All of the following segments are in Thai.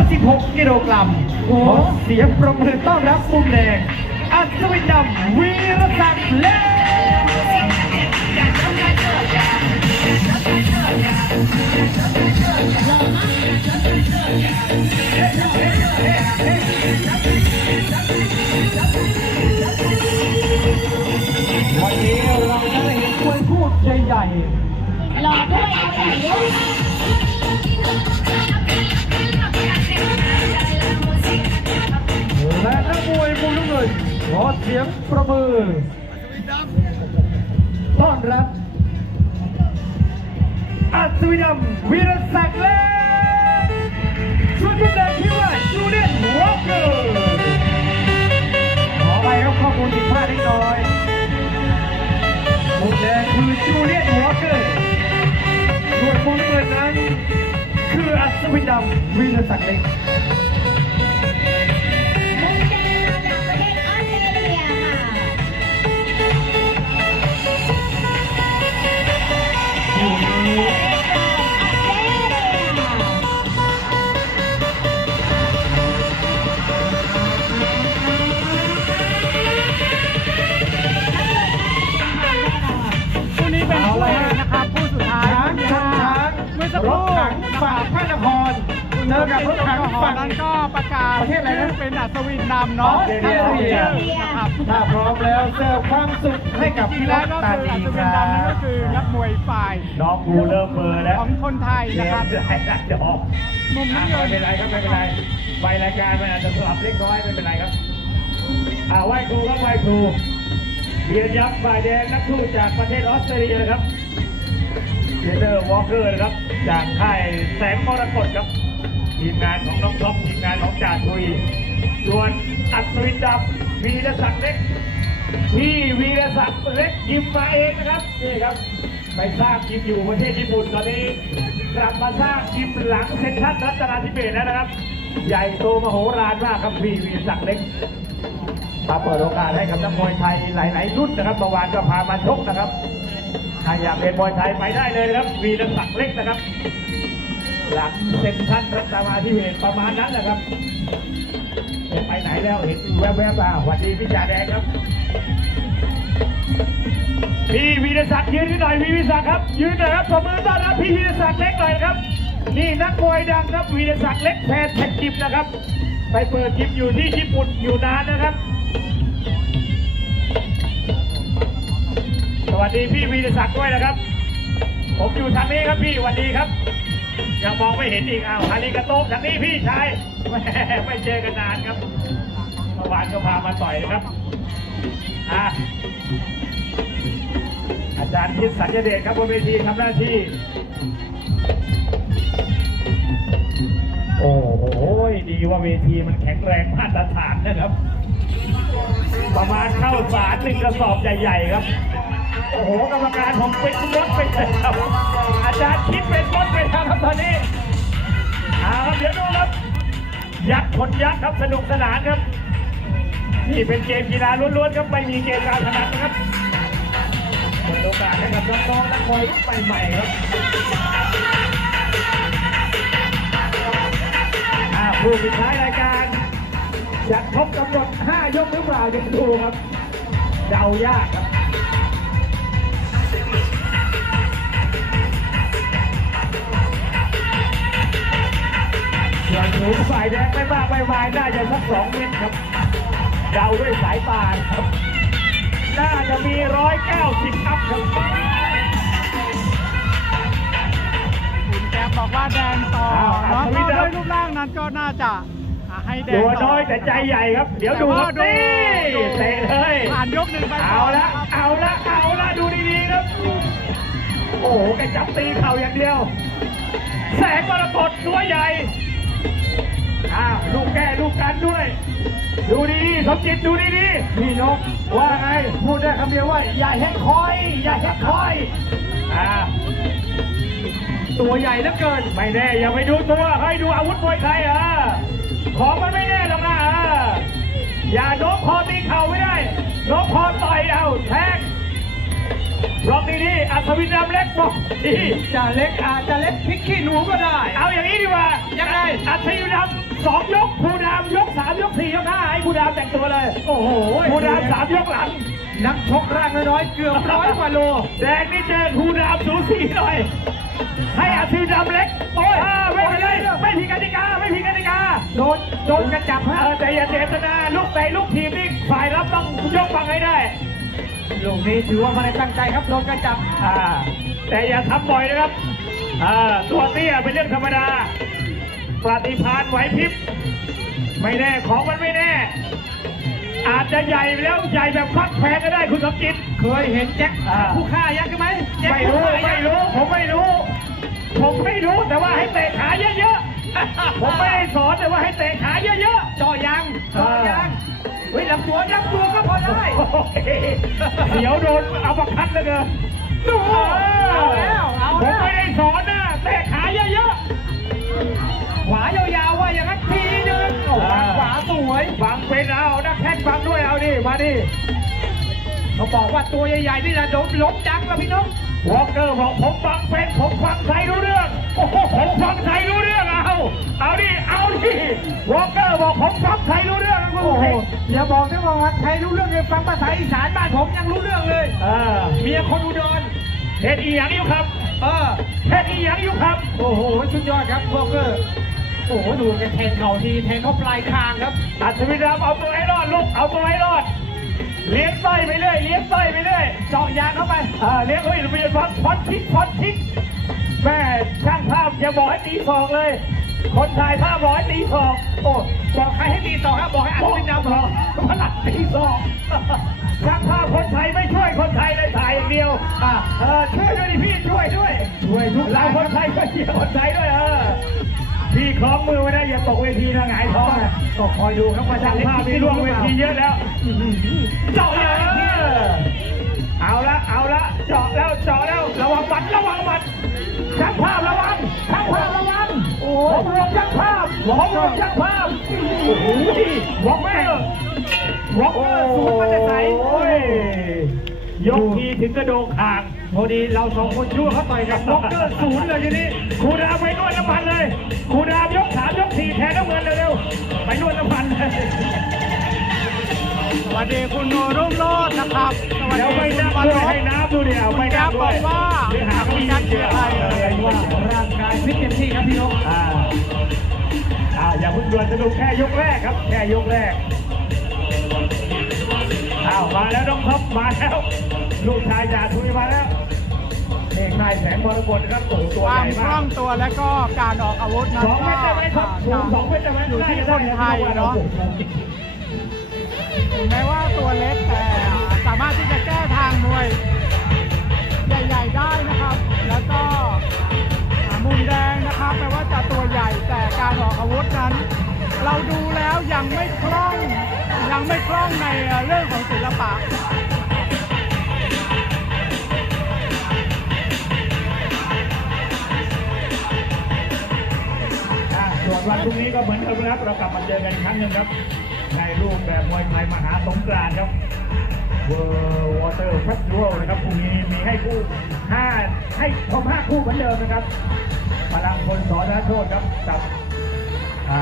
96 กิโลกรัมขอเสียงประมือต้อนรับมุมแดง อัศวินดำวีรศักดิ์เล่วันนี้เราจะได้เห็นมวยคู่ใหญ่ๆหล่อด้วยตัวใหญ่ด้วย เงินขอเสียงประมือต้อนรับอัศวินดำวีรศักดิ์และส่วนผู้แดงที่ว่าจูเลียนวอลเกอร์ขอไปครับข้อมูลผิดพลาดเล็กน้อยมุมแดงคือจูเลียนวอลเกอร์ส่วนมุมน้เงินนั้น คืออัศวินดำวีรศักดิ์เล็ก เจอกับรถถังฝั่ฝั่งงนั้นก็ประกาศประเทศอะไรนะชื่เป็นอัศวินนำเนาะออสเตรเลียตั้งชื่อนะครับถ้าพร้อมแล้วเสิร์ฟความสุขให้กับจริพี่งรัแล้วกก็ตาคือดีอัศควินรัดำนั่นก็บคือนักมวยฝ่ายน้องกูเริ่มเบลอร์แล้วของคนไทยเกนะครับมจะให้ได้จะออกมุมอะน้ำเงิไม่นเป็นไรครับไม่เป็นไรใบรายการมันอาจจะสลับเล็กน้อยไม่เป็นไรครับอ่าไหว้ครูครับไหว้ครูเบียร์ยับฝ่ายแดงนักสู้จากประเทศออสเตรเลียนะครับเจเดอร์วอลเกอร์นะครับจากค่ายแสงมรกตครับ ทีมงานของน้องท็อปทีมงานของจ่าทุย ส่วนอัศวินดำวีรศักดิ์เล็ก พี่วีรศักดิ์เล็กยิมมาเองนะครับนี่ครับไปสร้างยิมอยู่ประเทศญี่ปุ่นตอนนี้กลับมาสร้างยิมหลังเซ็นทรัลรัตนาธิเบศแล้วนะครับ ใหญ่โตมโหฬารมากครับพี่วีรศักดิ์เล็กมาเปิดโอกาสให้กับนักมวยไทยหลาย ๆ รุ่นนะครับเมื่อวานก็พามาชกนะครับใครอยากเรียนมวยไทยไปได้เลยนะครับวีรศักดิ์เล็กนะครับ หลังเซ็นทรัลรัตนาธิเบศประมาณนั้นนะครับไปไหนแล้วเห็นแวบๆอะสวัสดีพี่จ่าแดงครับ พี่วีรศักดิ์ยืนขึ้นหน่อยพี่วีรศักดิ์ครับยืนหน่อยครับปรบมือต้อนรับพี่วีรศักดิ์เล็กหน่อยครับ นี่นักมวยดังครับวีรศักดิ์เล็กแพทย์แพทย์จิมนะครับ ไปเปิดจิมอยู่ที่ญี่ปุ่นอยู่นานนะครับ สวัสดีพี่วีรศักดิ์ด้วยนะครับ ผมอยู่ทางนี้ครับพี่สวัสดีครับ ยังมองไม่เห็นอีกอ้าวฮาริกาโตะทางนี้พี่ชายแม่ไม่เจอกันนานครับเมื่อวานก็พามาต่อยครับอะอาจารย์พิษสัญญเดชครับบนเวทีทำหน้าที่ โอ้โหดีว่าเวทีมันแข็งแรงมาตรฐานนะครับ ประมาณเข้าสารหนึ่งกระสอบใหญ่ๆครับ โอ้โหกรรมการผมเป็นรถไปเลยครับ อาจารย์คิดเป็นรถไปแล้วครับตอนนี้เอาครับเดี๋ยวดูครับ ยักษ์คนยักษ์ครับสนุกสนานครับ นี่เป็นเกมกีฬาล้วนๆครับไม่มีเกมการพนันนะครับเปิดโอกาสให้กับน้องๆนักมวยรุ่นใหม่ๆครับอ่าผู้ปิดท้ายรายการจะครบกำหนด 5 ยกหรือเปล่าเดี๋ยวดูครับ เดายากครับ ส่วนสูงฝ่ายแดงไม่มากไม่วายน่าจะสักสองเมตรครับ เดาด้วยสายตาครับ น่าจะมีร้อยเก้าสิบอัพครับคุณแกบอกว่าแดงต่ออ้าวเนาะอัศวิก็นดำด้วยรูปร่างนั้นก็น่าจะอะให้แดงตัวต่น้อยแต่ใจใหญ่ครับ เดี๋ยวดูครับแต่นี่ว่าดูเตะเลยผ่านยกหนึ่งไปเอาละครับเอาละเอาละดูดีๆครับ โอ้โหแกจับตีเข่าอย่างเดียว แสงมรกตตัวใหญ่ อ้าวลูกแก้ลูกกันด้วย ดูดีๆสมจิตดูดีๆพี่นกว่าไงพูดได้คำเดียวว่าอย่าเฮ็ดคอย อย่าเฮ็ดคอยอ่าตัวใหญ่เหลือเกิน ไม่แน่อย่าไปดูตัวให้ดูอาวุธมวยไทยอะของมันไม่แน่หรอกนะอะอย่าโน้มคอตีเข่าไม่ได้โน้มคอต่อยเอาแทง รอบนี้นี่อัศวินดำเล็กบอกดีจะเล็กอาจจะเล็กพริกขี้หนูก็ได้ เอาอย่างนี้ดีกว่า ยังไง อัศวินดำสองยกผู้ดำยกสามยกสี่ยกห้าให้ผู้ดำแต่งตัวเลย โอ้โหผู้ดำสามยกหลัง นักชกร่างน้อยๆเกือบร้อยกว่าโล แดงนี่เจอผู้ดำสูสีหน่อย ให้อัศวินดำเล็ก โอ้ยอ่าไม่เป็นไรไม่ผิดกติกาไม่ผิดกติกา โดนโดนกระจับเอฮะอแต่อย่าเจตนาลูกเตะลูกทีมนี่ฝ่ายรับต้องยกฟังให้ได้ ลูกนี้ถือว่าไม่ได้ตั้งใจครับโดนกระจับอ่าแต่อย่าทำบ่อยนะครับอ่าตัวเตี้ยเป็นเรื่องธรรมดาปฏิภาณไหวพริบ ไม่แน่ของมันไม่แน่ อาจจะใหญ่แล้วใหญ่แบบฟักแพงก็ได้คุณสมจิต เคยเห็นแจ็คอ่า ผู้ฆ่ายักษ์ไหมแจ็คไม่ผู้รู้ฆ่ายัไม่กษ์รู้ ผมไม่รู้ ผมไม่รู้แต่ว่าให้เตะขาเยอะๆผมไม่ได้สอนแต่ว่าให้เตะขาเยอะจ่อยังจ่อยัง เฮ้ยลำตัวลำตัวก็พอได้ๆโอ้โหเดี๋ยวโดนเอาประคัดเลยเนอะดูเอาแล้วเอาผมแล้วไม่ได้สอนนะเตะขาเยอะขวายาวๆว่าอย่างนั้นทีนึงโอ้โหขวาสวยๆฟังเป็นเอานักแข่งฟังด้วยเอาดิมาดิเขาบอกว่าตัวใหญ่ๆนี่แหละโดนล้มดังแล้วพี่น้องวอลเกอร์บอกผมฟังเป็นผมฟังไทยรู้เรื่องโอ้โหผมฟังไทยรู้เรื่องเอา เอาดิ เอาดิวอลเกอร์บอกผมฟังไทยรู้เรื่องนะคุณโอ้โหผู้ชมอย่าบอกนะว่าใครรู้เรื่องเลยฟังภาษาอีสานบ้านผมยังรู้เรื่องเลยเออเมียคนอุดรเฮ็ดอีหยังอยู่ครับ เออเฮ็ดอีหยังอยู่ครับ โอ้โห สุดยอดครับพวกเกอร์โอ้โห ดูแกแทงเข่าทีแทงเข้าปลายคางครับ อัศวินดำเอาตัวให้รอดลูก เอาตัวให้รอดเลี้ยงไส้ไปเรื่อย เลี้ยงไส้ไปเรื่อยเจาะยางเข้าไปอ่าเลี้ยงเฮ้ยเรียนฟังพอดทิกพอดทิกแม่ช่างภาพอย่าบอกให้ตีศอกเลย คนถ่ายภาพบอกให้ตีศอกโอ้บอกใครให้ตีต่อครับบอกให้อัศวินดำเหรอขนาดตีศอกช่างภาพคนไทยไม่ช่วยคนไทยเลยถ่ายอย่างเดียวอะเออช่วยด้วยดิพี่ช่วยด้วยช่วยทุกเรารายคนไทยก็เชียร์คนไทยด้วยเออพี่คล้องมือไว้นะอย่าตกเวทีนะหงายท้องนะก็คอยดูครับว่าช่างภาพนี่ล่วงเวทีเยอะแล้วเจาะยางอีกทีเอาละเอาละเจาะแล้วเจาะแล้วระวังบัตรระวังบัตรช่างภาพระวังช่างภาพระวัง โอ้ผมห่วงจังภาพผมห่วงช่างภาพโอ้โหวอล์กเกอร์วอล์กเกอร์สูงมันจะใสโอ้ยยกทีถึงกระโดงคางพอดีเราสองคนชั่วเขาต่อยกับล็อกเกอร์ศูนย์เลยทีนี้ครูดามไปนวดน้ำมันเลยครูดามยกสามยกสี่แทนน้ำเงินเร็วๆไปนวดน้ำมันเลย สวัสดีคุณโนรุ่งโรจน์นะครับสวัสเดี๋ดียวไปคุณนับวันด้วยลบให้น้ำดูดิเอาไปนับด้วยคุณแก๊ปบอกว่าเดี๋ยวหาไม่คุณแก๊ปเชียร์ใครอะไรว่าร่างกายฟิตเต็มที่ครับพี่นกอ่าอ่าอย่าเพิ่งด่วนสนุกแค่ยกแรกครับ แค่ยกแรกอ้าวมาแล้วน้องท็อปมาแล้วลูกชายจ่าทุยมาแล้วเอกนายแสงมรกตครับโอ้โหตัวคใหวามญ่คมาล่อกงตัวและก็การออกอาวุธนั้นสองเมก็ตรได้ไหมครับสูงสองเมตรได้ไหมอยู่ที่คนไทยเนาะ ถึงแม้ว่าตัวเล็กแต่สามารถที่จะแก้ทางมวยใหญ่ๆได้นะครับ แล้วก็มุมแดงนะครับแม้ว่าจะตัวใหญ่แต่การออกอาวุธนั้น เราดูแล้วยังไม่คล่องยังไม่คล่องในเรื่องของศิลปะอ่าส่วนวันพรุ่งนี้ก็เหมือนกันนะครับเรากลับมาเจอกันอีกครั้งหนึ่งครับ ในรูปแบบมวยไทยมหาสงกรานต์ครับเวอร์วอเตอร์เฟสติวัลนะครับพรุ่งนี้มีให้คู่ห้าให้ครบห้าคู่เหมือนเดิมนะครับพลังพลสอนโชตครับกับอ่า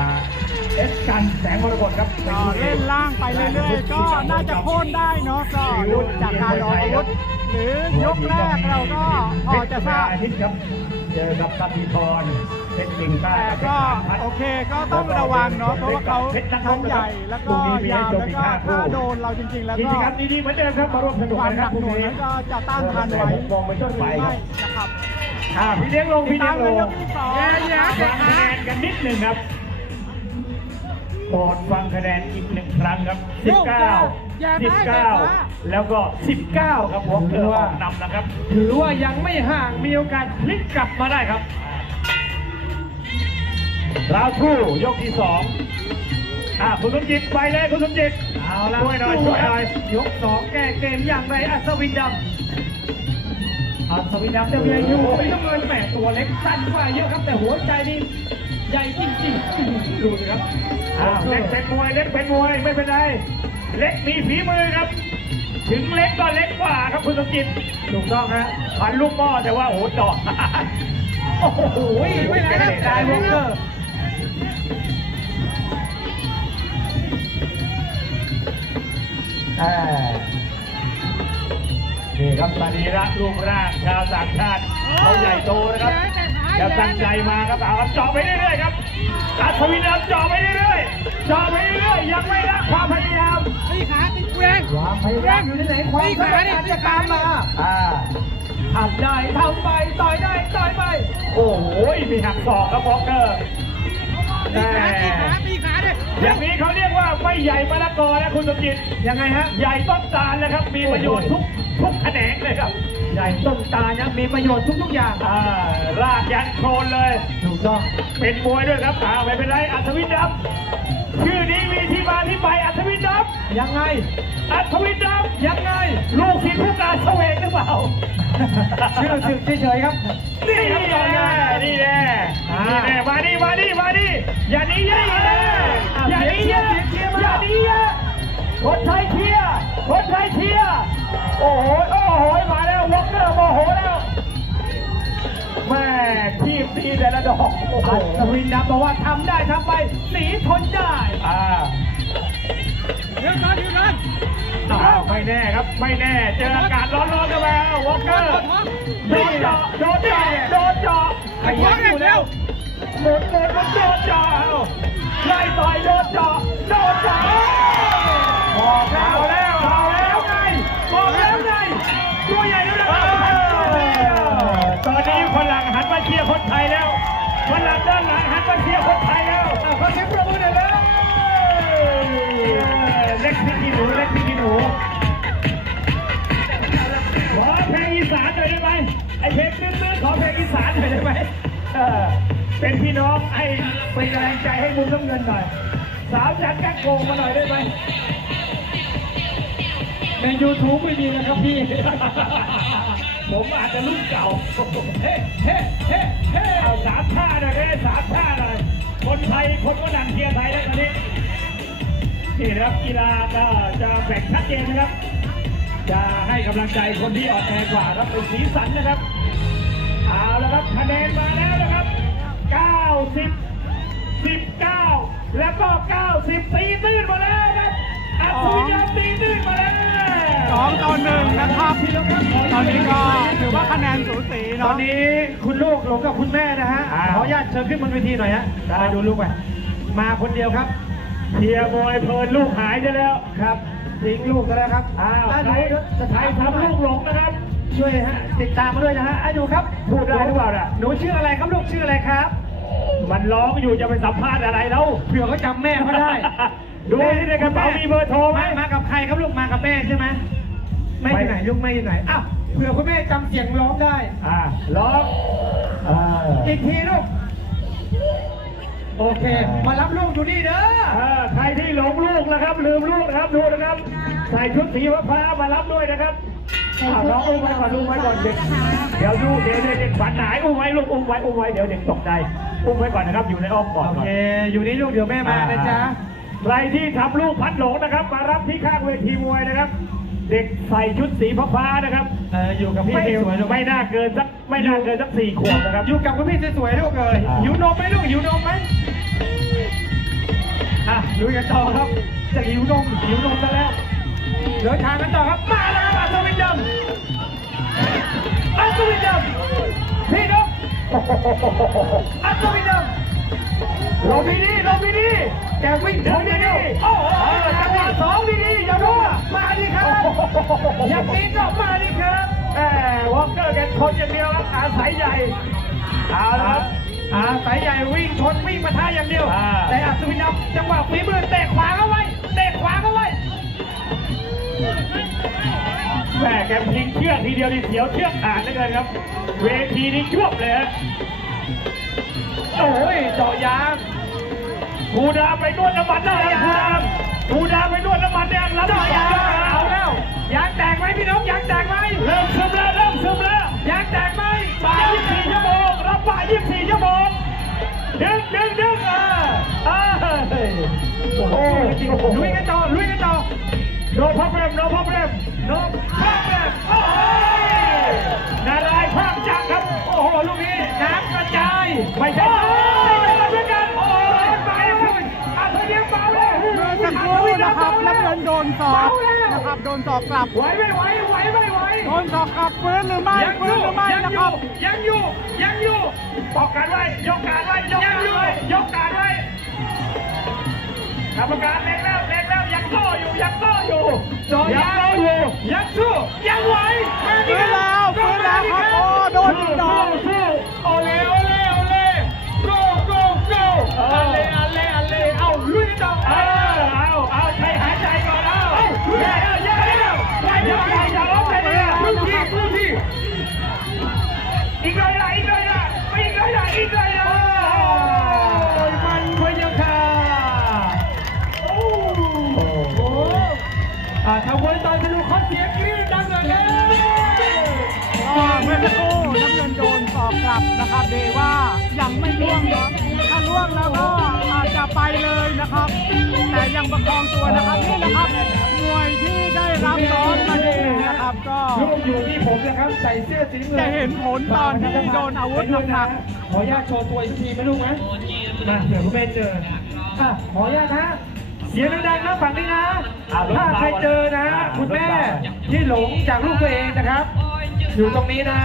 เอสกันแสงมรกตครับก็เล่นล่างไปเรื่อยๆก็น่าจะโค่นได้เนาะก็ดูจากการออกอาวุธหรือยกแรกเราก็พอจะทราบอาทิตย์ครับเจอกับกัปติพร เพชรสิงห์ใต้แต่ก็โอเคก็ต้องระวังเนาะเพราะว่าเขาทั้งใหญ่แล้วก็ยาวแล้วก็ถ้าโดนเราจริง ๆ แล้วกิก็จกรรมดีๆเหมือนเดิมครับมาร่วมสนุกควากัมนหครันับกพรุ่งหน่วงนี้นั้นก็จะต้านทานไหวมองไปต้นไปครับนะครับอ่าพี่เลี้ยงลงติดพี่เลี้ตายมงลในงยกที่สองฟังคะแนนกันนิดหนึ่งครับโปรดฟังคะแนนอีกหนึ่งครั้งครับ 19 19 แล้วก็ 19 ครับวอลเกอร์ออกนำนะครับ ถือว่ายังไม่ห่างมีโอกาสพลิกกลับมาได้ครับ ราวทู่ยกที่สองอ่าคุณสมจิตไปเลยคุณสมจิตเอาละช่วยหน่อยดูช่วยคหรัน่อยบยกสองแก้เกมอย่างไรอัศวินดำอัศวินดำจะมีอายุไม่ต้องเงินแหมตัวเล็กสั้นกว่าเยอะครับแต่หัวใจนี่ใหญ่จริงๆดูสิครับอ้าวเล็กเป็นมวยเล็กเป็นมวยไม่เป็นไรเล็กมีฝีมือครับ ถึงเล็กก็เล็กกว่าครับคุณสมจิตถูกต้องฮะพันลูกหม้อแต่ว่าโอ้โหดอกโอ้โหไม่ได้ครับกายวอลเกอร์ นี่ครับสรีระรูปร่างชาวต่างชาติเขาใหญ่โตนะครับจะตั้งใจมาครับเอาครับเจาะไปเรื่อยๆครับอัศวินครับเจาะไปเรื่อยๆเจาะไปเรื่อยๆยังไม่ละความพยายามตีขาติดกูแรงความพยายามอยู่ที่ไหนความตีพขายายามดิจะตามมาอ่าทำได้ทำไปต่อยได้ต่อยไป โอ้โหมีหักศอกครับบล็อกเกอร์ตีขาตีขาตีขาดิ อย่างนี้เขาเรียกว่าไม่ใหญ่มะละกอนะคุณสมจิตยังไงฮะ ใหญ่ต้นตาลนะครับ มีประโยชน์ทุกทุกแขนงเลยครับใหญ่ต้นตายังมีประโยชน์ทุกๆอย่างอ่ารากยันโครนเลย ถูกต้องเป็นมวยด้วยครับอ่าไม่เป็นไรอัศวินดำชื่อนี้มีที่มาที่ไปอัศวินดยังไงำอัศวินดยังไงำลูกศิษย์ผู้การเสวกหรือเปล่า ชื่อสึกเฉยๆครับนี่ครับ นี่แน่นี่แน่นี่แน่มาดิมาดิมาดิอย่าหนีเยอะอย่าหนี เยอะอย่าหนีเยอะคนไทยเชียร์คนไทยเชียร์โอ้โหโอ้โหมาแล้ววอลเกอร์โมโหแล้วแม่ทีมตีแต่ละดอกโอ้โหอัศวินดำบอกว่าทำได้ทำไปสีทนได้อ่าเดี๋ยวก่อนเดี๋ยวก่อนอ้าวไม่แน่ครับไม่แน่เจออากาศร้อนๆกันแล้ววอลเกอร์โดนเจาะโดนเจาะโดนเจาะขยันอยู่แล้ว หมุนหมุนมันโดนเจาะเอาไล่ต่อยโดนเจาะโดนเจาบอกแล้วแล้วเอาแล้วไงบอกแล้วไงตัวใหญ่แล้วนะตอนนี้ฝรั่งหันมาเชียร์คนไทยแล้วฝรั่งด้านหลังหันมาเชียร์คนไทยแล้วอะขอเสียงปรบมือหน่อยแล้วเล็กพริกขี้หนูเล็กพริกขี้หนูขอเพลงอีสานหน่อยได้ไหมไอเพลงตื้อๆขอเพลงอีสานหน่อยได้ไหม เป็นพี่น้องให้เป็นกำลังใจให้มุมน้ำเงินหน่อย สาวจันกักโกงมาหน่อยได้ไหมใน YouTube ไม่มีนะครับพี่ ผมอาจจะรุ่นเก่า เฮ้เฮ้เฮ้เฮ้เอาสามท่าหน่อยได้สามท่าหน่อยคนไทยคนก็ดังเชียร์ไทยแล้วตอนนี้นี่นะครับกีฬาก็จะแบ่งชัดเจนนะครับ จะให้กำลังใจคนที่อ่อนแอกว่าครับเป็นสีสันนะครับ เอาแล้วครับคะแนนมาแล้วนะครับ 90 19 แล้วก็ 90ตีตื้นมาแล้วครับอัศวินยามตีตื้นมาแล้วสองต่อหนึ่งนะครับ ตอนนี้ก็ถือว่าคะแนนสูสีตอเนาะนนี้คุณลูกหลงกับคุณแม่นะฮะอ่าขออนุญาตเชิญขึ้นบนเวทีหน่อยฮะครับไปดูลูกไป มาคนเดียวครับเชียร์มวยเพลินลูกหายไปแล้วครับทิ้งลูกกันแล้วครับอ้าวอะใครดูใครทำลูกหลงนะครับ ช่วยฮะติดตามมาด้วยนะฮะอะดูครับพูดได้หรือเปล่าน่ะ หนูชื่ออะไรครับลูกชื่ออะไรครับ มันร้องอยู่จะไปสัมภาษณ์อะไรแล้ว เผื่อเขาจำแม่เขาได้ ดูที่ในกระเป๋ามีเบอร์โทรไหมมามากับใครครับลูกมากับแม่ใช่ไหมแม่อยู่ไหนลูกแม่อยู่ไหนอ้าวเผื่อคุณแม่จำเสียงร้องได้ อ่าร้องอ่าอีกทีลูกโอเค มารับลูกอยู่นี่เด้ออ่าใครที่หลงลูกนะครับ ลืมลูกนะครับดูนะครับ ใส่ชุดสีฟ้าๆมารับด้วยนะครับ อ่าน้องอุ้มไว้ก่อนอุ้มไว้ก่อนเด็กเดี๋ยวดูเดี๋ยวเด็กฝันหายอุ้มไว้ลูกอุ้มไว้อุ้มไว้เดี๋ยวเด็กตกใจอุ้มไว้ก่อนนะครับอยู่ในอ้อมกอดโอก่อน เค อยู่นี่ลูกเดี๋ยวแม่มานะจ๊ะ ใครที่ทำลูกพัดหลงนะครับ มารับที่ข้างเวทีมวยนะครับ เด็กใส่ชุดสีฟ้าๆนะครับเอออยู่กับพี่ไม่สวยๆลูกไม่น่าเกินสักไม่น่าเกินสักสี่ขวบนะครับ อยู่กับคุณพี่สวยๆลูกเลยอ่า หิวนมไหมลูกหิวนมไหมอะลุยกันต่อครับ จะหิวนมหิวนมซะแล้ว เดินทางกันต่อครับ มาแล้ว ครับอัศวินดำอัศวินดำพี่นกอัศวินดำลงดีดีลงดีดีแกวิ่งเดิชนนดีเดีดียวโอ้โหจังหวะสองดีดีอย่าดูอะมาดิครับ อยากปีนก็มาดิครับแหมวอลเกอร์แกคนอย่างเดียวครับอาศัยใหญ่เอาละครับอ่าสายใหญ่วิ่งชนวิ่งมาท่าอย่างเดียวอ่าแต่อัศวินดำจังหวะฝีมือเตะขวาเข้า แหมแกพิงเชือกทีเดียวนี่เสียวเชือกขาดเหลือเกินครับ เวทีนี้ช่วบเลยฮะโอ้ยเจาะยางภูดาไปนวดน้ำมันได้ยังภูดาภูดาไปนวดน้ำมันได้ยังรับเจาะยางเอาเอาแล้แล้ววยางแตกไหมพี่น้องยางแตกไหมเริ่มซึมแล้วเริ่มซึมแล้วยางแตกไหมบ่าย24ชั่วโมงรับบ่าย24ชั่วโมงดึงดึงดึงเออเอ้ยโอ้โหลุยกันต่อลุยกันต่อโนพับเไม่ใช่สักครู่นะครับนักเรียนโดนสอบนะครับโดนสอบกลับไหวไม่ไหวไหวไม่ไหวโดนสอบกลับฟื้นหรือไม่ฟื้นหรือไม่นะครับยังอยู่ยังอยู่บอกการไว้ยกการไว้ยกการไว้ยกการไว้กรรมการแรงแล้วแรงแล้วยังโต้อยู่ยังโต้อยู่ยังโต้อยู่ยังสู้ยังไหวฟื้นแล้วฟื้นแล้วครับโอ้โดนอีกดอก อันเล่อันเล่อันเล่เอาลุยต่อเออเอาเอาใช้หายใจก่อนเอาแย่แล้วแย่แล้วไหวไม่ไหวอย่าล้มเลยเนี่ยลูกที่ลูกที่อีกเลยล่ะอีกเลยล่ะอีกเลยล่ะอีกเลยล่ะโอ้ยมันพยาค่ะโอ้โหอ่าทำไว้ตอนสนุกขอเสียงกรี๊ดดังเลยครับอ่าเมื่อสักครู่น้ำเงินโดนสอกกลับนะครับเดว่ายังไม่ล่วงเนาะ ล่วงแล้วก็อาจจะไปเลยนะครับ แต่ยังประคองตัวนะครับนี่แหละครับมวยที่ได้รับซ้อมมาดีนะครับ ก็ลูกอยู่ที่ผมนะครับใส่เสื้อสีเงินจะเห็นผลตอนที่โดนอาวุธหนักขออนุญาตโชว์ตัวอีกทีไหมลูกไหมมาเดี๋ยวคุณแม่เจออะขออนุญาตนะเสียงดังๆนะฝั่งนี้นะถ้าใครเจอนะ คุณแม่ที่หลงจากลูกตัวเองนะครับ อยู่ตรงนี้นะ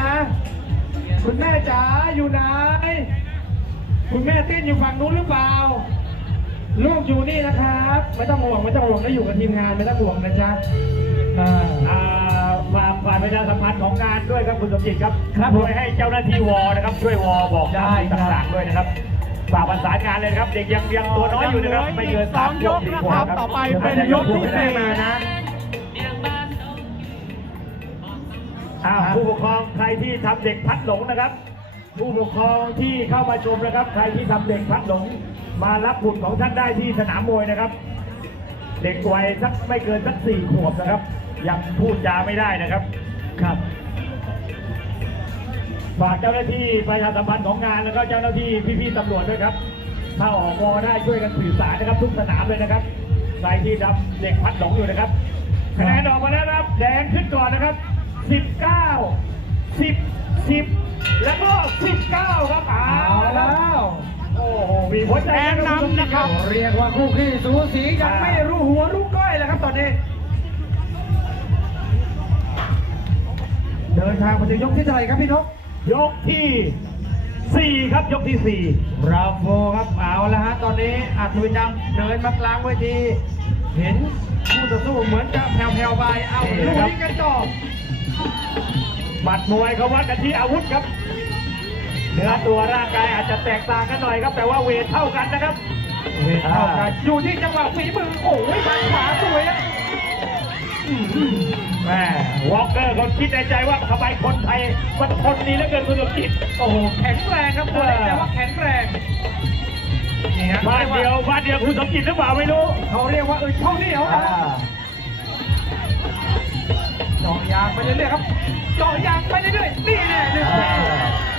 คุณแม่จ๋าอยู่ไหน คุณแม่เต้นอยู่ฝั่งนู้นหรือเปล่า ลูกอยู่นี่นะครับ ไม่ต้องห่วงไม่ต้องห่วงได้อยู่กับทีมงานไม่ต้องห่วงนะจ๊ะอ่า อ่าฝากฝ่ายประชาสัมพันธ์ของงานด้วยครับคุณสมจิตครับครับช่วยให้เจ้าหน้าที่วอนะครับช่วยวอบอกได้ครับต่างๆด้วยนะครับฝากประสานงานเลยนะครับเด็กยังยังตัวน้อยอยู่นะครับไม่เกินสองยกสี่นะขวครับบต่อไปเป็นยกที่ไม่ได้สี่มานะอ้าวผู้ปกครองใครที่ทำเด็กพัดหลงนะครับ ผู้ปกครองที่เข้ามาชมนะครับ ใครที่ทำเด็กพัดหลงมารับบุตรของท่านได้ที่สนามมวยนะครับ เด็กวัยสักไม่เกินสักสี่ขวบนะครับ ยังพูดจาไม่ได้นะครับครับฝากเจ้าหน้าที่ประชาสัมพันธ์ของงานแล้วก็เจ้าหน้าที่พี่ๆตำรวจด้วยครับ ถ้าออกวอได้ช่วยกันสื่อสารนะครับ ทุกสนามเลยนะครับใครที่รับเด็กพัดหลงอยู่นะครับคะแนนออกมาแล้วนะครับแดงขึ้นก่อนนะครับ 19 10 10แล้วก็19ครับเอาเอาละแล้ครับวโอ้โหมีหัวใจแดงนำนะครับ เรียกว่าคู่ขี้สูสียังไม่รู้หัวรู้ก้อยแล้วครับตอนนี้ เดินทางมาถึงยกที่เท่าไหร่ครับพี่นก ยกที่4ครับยกที่4บราโวครับเอาละฮะตอนนี้อัศวินดำเดินมากลางเวทีเห็นคู่ต่อสู้เหมือนจะแผ่วๆไปเอานี่ลุนะครับยกันต่อ หมัดมวยเขาวัดกันที่อาวุธครับเนื้อตัวร่างกายอาจจะแตกต่างกันหน่อยครับ แต่ว่าเวทเท่ากันนะครับ เวทเท่ากันอยู่ที่จังหวะฝีมือโอ้ยทางขวาสวยนะแม่วอลเกอร์เขาคิดในใจว่าทำไมคนไทยมันทนดีเหลือเกินคุณสมจิตโอ้โหแข็งแรงครับตัวเล็กแต่ว่าแข็งแรงนี่ฮะบ้านเดียวบ้านเดียวคุณสมจิตหรือเปล่าไม่รู้เขาเรียกว่าเออเท่านี้เหรอเจาะยางไปเรื่อยๆครับ เจาะยางไปเรื่อยๆนี่แน่หนึ่งที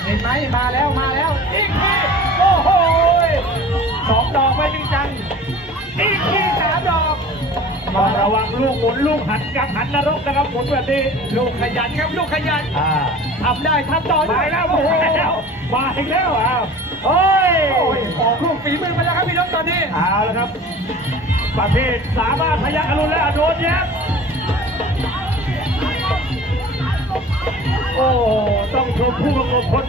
เห็นไหมมาแล้วมาแล้ว อีกทีโอ้โหสองดอกไปจริงจังอีกทีสามดอกต้องระวังลูกหมุนลูกหันกับหันนรกนะครับหมุนแบบนี้ลูกขยันครับลูกขยันอ่าทำได้ทำต่อมาได้แล้วโอ้โหมาแล้วมาอีกแล้วอ้าวโอ้ยโอ้ยออกลูกฝีมือไปแล้วครับพี่นกตอนนี้เอาละครับประเภทสามารถพยักอรุณและโดนแย้ โอ้ต้องชมผู้ประกบคน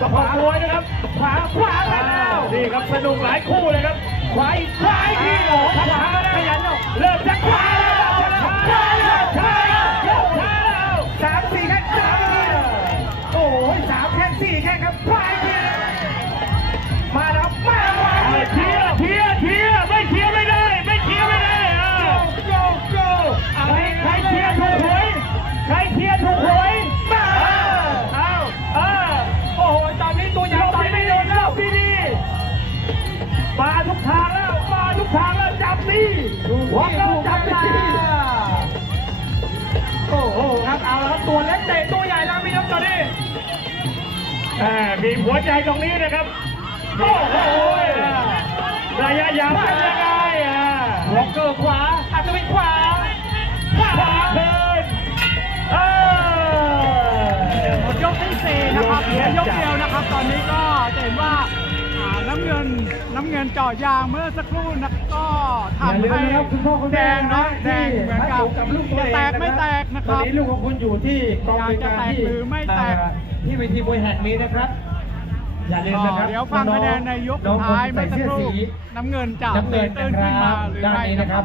ประกอบมวยนะครับขวาขวาแล้วนี่ครับสนุกหลายคู่เลยครับขวาอีกขวาอีกทีโอ้โหขวาขยันแล้วขยันเนาะเริ่มจะขวาแล้ว หัวใจตรงนี้นะครับ โอ้โหระยะยาวเป็นยังไงอะวอลเกอร์ขวาอัศวินขวาขวา ขวาเดินเออหมดยกที่สี่นะครับเหลือยกเดียวนะครับ ตอนนี้ก็จะเห็นว่าอ่าน้ำเงินน้ำเงินเจาะยางเมื่อสักครู่นะก็อย่าทำลืมให้นะครับคุณพ่อคุณแดแม่งนะเนาะแดที่งเหมือนพัดกับกับลูกตัวจะเองแตกไม่แตกนะคตอรันบนี้ลูกของคุณอยู่ที่กองบริการที่อยากจะแตกหรือไม่แตกเอ่อที่เวทีมวยแห่งนี้นะครับ อย่าลืมนะครับเดี๋ยวฟังคะแนนในยกน้สุองดๆท้ายคนเมื่ใส่อสักเสื้อครู่สีน้ำเงินจะน้ำเงินตื้นนะคขึ้นรัมาบหรือด้านไม่นี้นะนะคครัรับบ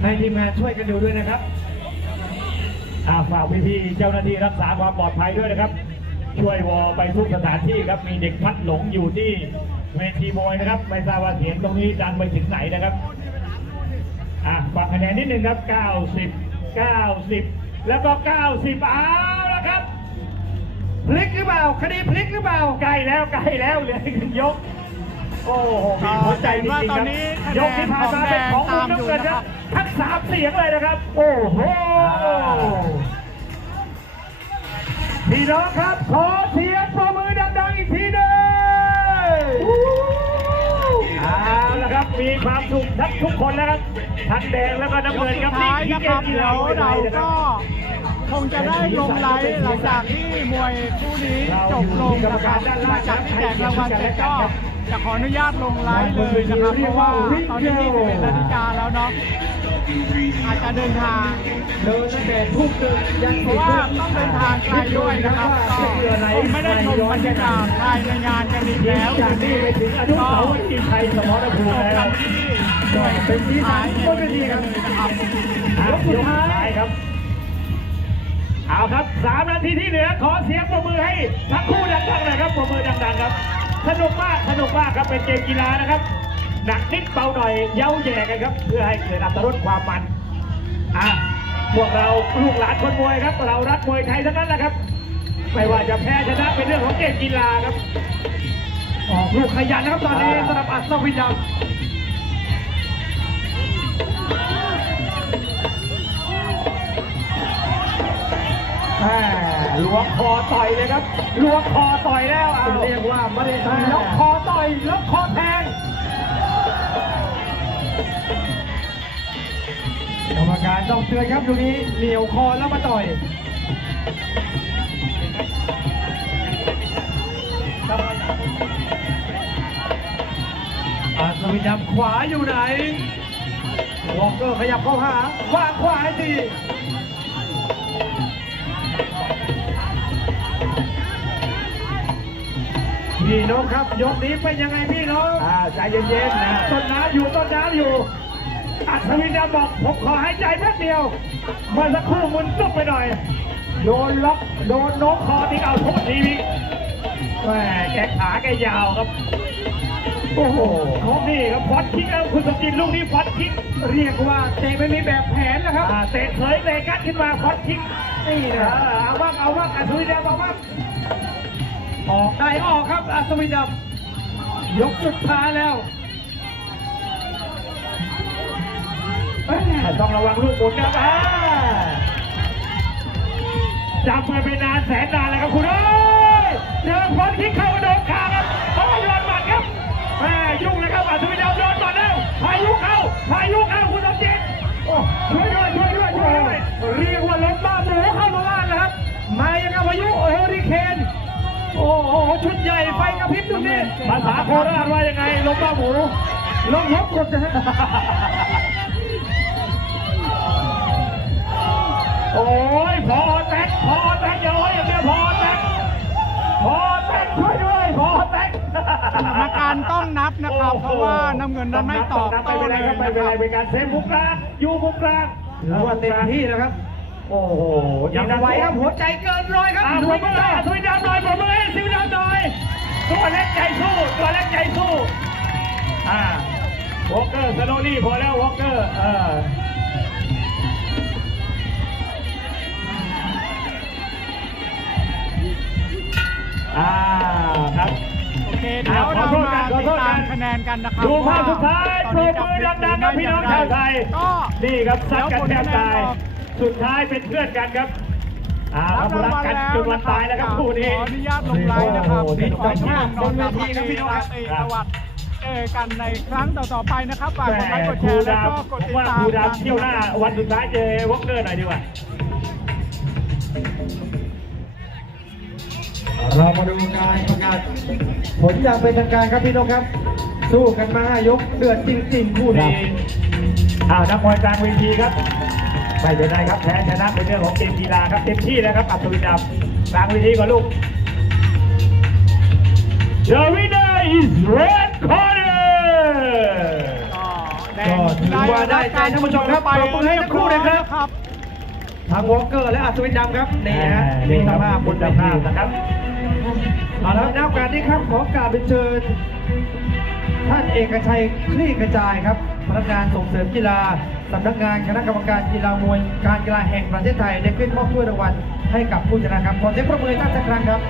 ให้ทีมงานช่วยกันดูด้วยนะครับอ่าฝากพี่ๆเจ้าหน้าที่รักษาความปลอดภัยด้วยนะครับ ช่วยวอไปทุกสถานที่ครับมีเด็กพัดหลงอยู่ที่เวทีมวยนะครับไม่ทราบว่าเสียงตรงนี้ดังไปถึงไหนนะครับอะฟังคะแนนนิดนึงครับ 90 90 แล้วก็ 90 เอาแล้วครับ พลิกหรือเปล่า คดีพลิกหรือเปล่า ใกล้แล้วใกล้แล้วเหลืออีกหนึ่งยก โอ้โหมีหัวใจจริงๆคตอรันบนี้คะยกแนที่นผ่าขนองมาแดเป็นงของตามุมมอยู่น้ำเงินนะคครัรับบทั้งสามเสียงเลยนะครับ โอ้โหพี่น้องครับขอเสียงปรบมือดังๆอีกทีหนึงเอาละครับมีความสุขทั้งทุกคนแล้วครับทั้งแดงแล้วก็น้ำยกเงินสุครับดท้ายนี่นะเกครัมบกีเดี๋ฬายวมวยไทเรายนะคก็รับ คงจะได้ลงไลฟ์หลังจากที่มวยคู่นี้จบลงนะครับหลังจากที่แจกรางวัลเสร็จก็จะขออนุญาตลงไลฟ์เลยนะครับเพราะว่าตอนนี้21นาฬิกาแล้วเนาะอาจจะเดินทางเดินตั้งแต่ทุ่มหนึ่งยันเพราะว่าต้องเดินทางไกลด้วยนะครับก็ไม่ได้ชมบรรยากาศภายในงานกันอีกแล้วจากนี้ไปถึงอนุสาวรีย์ชัยสมรภูมิจบแล้วยเป็นที่ท้ายบนเวทีกันเลยนะครับยกสุดท้ายครับ เอาครับสามนาทีที่เหลือขอเสียงปรบมือให้ทั้งคู่ดังๆเลยครับปรบมือดังๆครับ สนุกมากสนุกมากครับเป็นเกมกีฬานะครับ หนักนิดเบาหน่อยเย้าแย่กันครับ เพื่อให้เกิดอัตรสความมันอะพวกเราลูกหลานคนมวยครับ เรารักมวยไทยทั้งนั้นแหละครับไม่ว่าจะแพ้ชนะเป็นเรื่องของเกมกีฬาครับออกลูกขยันนะครับตอนนี้สำหรับอัศวินดำ แม่ล้วงคอต่อยเลยครับล้วงคอต่อยแล้วเอาเรียกว่าไม่ได้ล็อกคอต่อยล็อกคอแทงกรรมการต้องเตือนครับดูนี้เหนียวคอแล้วมาต่อยอัศวินดำขวาอยู่ไหนวอลเกอร์ขยับเข้าหาวางขวาให้ที พี่น้องครับยกนี้เป็นยังไงพี่น้องอ่าใจเย็นๆนะต้นน้ำอยู่ต้นน้ำอยู่ อัศวินดำบอกผมขอหายใจแป๊บเดียวเมื่อสักครู่มุนตุ๊บไปหน่อย โดนล็อกโดนโน้มคอที่เอาโทษทีวีแหมแกขาแกยาวครับโอ้โหนี่ครับฟอดคิกแล้วคุณสมจิตลูกนี้ฟอดคิก เรียกว่าเตะไม่มีแบบแผนนะครับอ่าเตะเฉยเตะกัดขึ้นมาฟอดคิก นี่เอนะอเอาบ้างเอาบ้างอัศวินดำเอาบ้าง ออกได้ออกครับอัศวินดำยกสุดท้ายแล้วแต่ต้องระวังลูกหมุนนะครับอ่าจำมาเป็นานแสนนานเลยครับคุณเอ้ยเจอฟอดคิกเข้าโดดขาครับโอ้ยโดนหมัดครับแม่ยุ่งเลยครับอัศวินดำโดนหมัดแล้วพายุเข้าพายุเข้าคุณสมจิตโอ้ช่วยด้วยช่วยด้วยช่วยด้วยเรียกว่าล้ม ชุดใหญ่ไฟกระพริบตรงนี้ภาษาโคราชว่ายังไงลมบ้าหมูลงยกกดนะฮะโอ้ยพอแตกพอแตกอย่าร้อยอย่างเดียวพอแตกพอแตกช่วยด้วยพอแตกกรรมการต้องนับนะครับ เพราะว่าน้ำเงินนั้นไม่ตอบไม่โต้เป็นเลไรยครับนะไม่เป็นคไรรับเป็นการเซฟมุกกลางอยู่มุกกลางถือว่าเต็มที่แล้วครับ โอ้โหยังไหวครับหัวใจเกินร้อยครับอะดูปรบมืมืออให้สวิดำหน่อยปรบมือให้สวิดำหน่อยตัวเล็กใจสู้ตัวเล็กใจสู้อ่าวอลเกอร์สโลลี่พอแล้ววอลเกอร์เอออ่าครับโอเคเดี๋ยวเรามาติดตามคะแนนกันนะครับดูภาพสุดท้ายตปรนี้บมือดังๆครับพี่น้องชาวไทยก็นี่ครับซัดกันแทบตาย แล้วผลคะแนนออกสุดท้ายเป็นเพื่อนกันครับอ่ารับรัรางกวัลกันแล้วจนวันตายแล้วครับคู่นี้ขออนุญาตลงไลน์นะครับโอ้โหขอให้ทุกคนนอนหลับบนเวทีครับพี่น้องครับราตรีสวัสดิ์เจอกันในครั้งต่อๆไปนะครับฝากกดไลค์กดคแชรูร์แล้วดาวก็กดติดว่าตาคมรูดาวเที่ยวหน้าวันสุดท้ายเจอวอกเกอร์หน่อยดีกว่าเรามาดูการประกาศผลอย่างเป็นทางการครับพี่น้องครับ สู้กันมาห้ายกเดือดจริงๆคู่นี่นี้อ้าวนักมวยกลางเวทีครับ ไม่เป็นไรครับแพ้ชนะเป็นเรื่องของเกมกีฬาครับเต็มที่แล้วครับอัศวินดำกลางเวทีก่อนลูก The winner is red corner แดก็ถือว่าได้ใจท่านผู้ชมครับปรบมือให้ทั้งคู่นะครับครับ ทางวอลเกอร์และอัศวินดำครับนี่ฮะนี่สภาพบนสเวภาทีพนะครับเอาละครับในโอกาสนี้ครับขอการเป็นเชิญ ท่านเอกชัยคลี่กระจายครับพนักงานส่งเสริมกีฬา สำนักงานคณะกรรมการกีฬามวยการกีฬาแห่งประเทศไทยได้ขึ้นมอบถ้วยรางวัลให้กับผู้ชนะครับขอเสียงปรบมือให้ท่านสักครั้งครับ